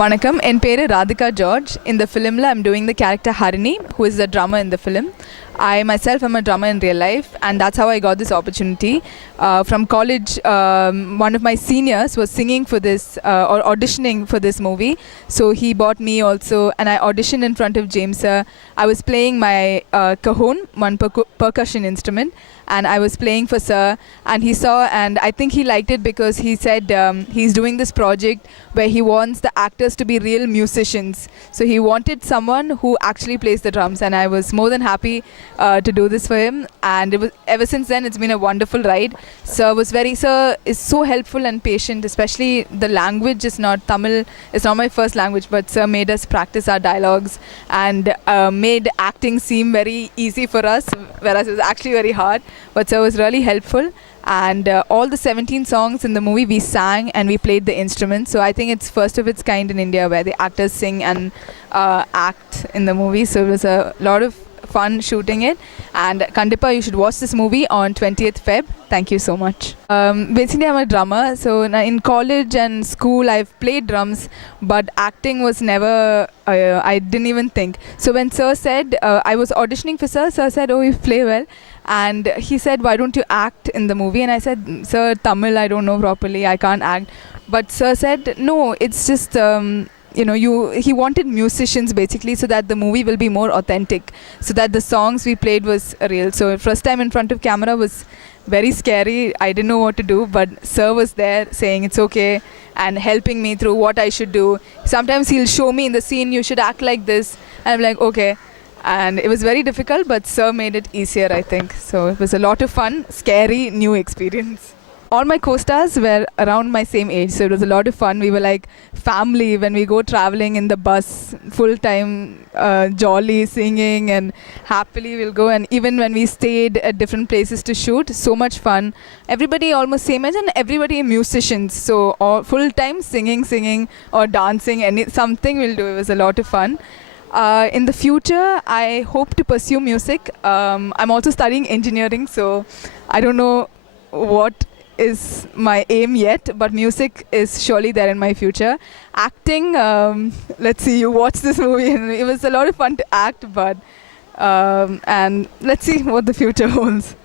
Vanakkam, என் பேரு Radhika George. In the film, I'm doing the character Harini, who is the drummer in the film. I myself am a drummer in real life, and that's how I got this opportunity. From college, one of my seniors was singing for this or auditioning for this movie, so he bought me also, and I auditioned in front of James sir. I was playing my cajon, one percussion instrument, and I was playing for sir, and he saw, and I think he liked it because he said he's doing this project where he wants the actors to be real musicians. So he wanted someone who actually plays the drums, and I was more than happy to do this for him. And it was, ever since then, it's been a wonderful ride. Sir is so helpful and patient, especially the language is not Tamil, it's not my first language, but sir made us practice our dialogues and made acting seem very easy for us, whereas it was actually very hard. But sir was really helpful. And all the 17 songs in the movie we sang and we played the instruments. So I think it's first of its kind in India where the actors sing and act in the movie. So it was a lot of fun shooting it. And Kandipa, you should watch this movie on 20th Feb. Thank you so much. Basically, I'm a drummer. So in college and school, I've played drums, but acting was never, I didn't even think. So when sir said, I was auditioning for sir, sir said, oh, you play well. And he said, why don't you act in the movie? And I said, sir, Tamil, I don't know properly. I can't act. But sir said, no, it's just, he wanted musicians basically so that the movie will be more authentic, so that the songs we played was real. So first time in front of camera was very scary. I didn't know what to do, but sir was there saying it's okay and helping me through what I should do. Sometimes he'll show me in the scene, you should act like this. And I'm like, okay. And it was very difficult, but sir made it easier, I think. So it was a lot of fun, scary, new experience. All my co-stars were around my same age, so it was a lot of fun. We were like family when we go traveling in the bus, full time, jolly, singing, and happily we'll go. And even when we stayed at different places to shoot, so much fun. Everybody almost same age, and everybody musicians, so all full time singing or dancing, something we'll do. It was a lot of fun. In the future, I hope to pursue music. I'm also studying engineering, so I don't know what is my aim yet, but music is surely there in my future. Acting, let's see, you watch this movie, and it was a lot of fun to act, but and let's see what the future holds.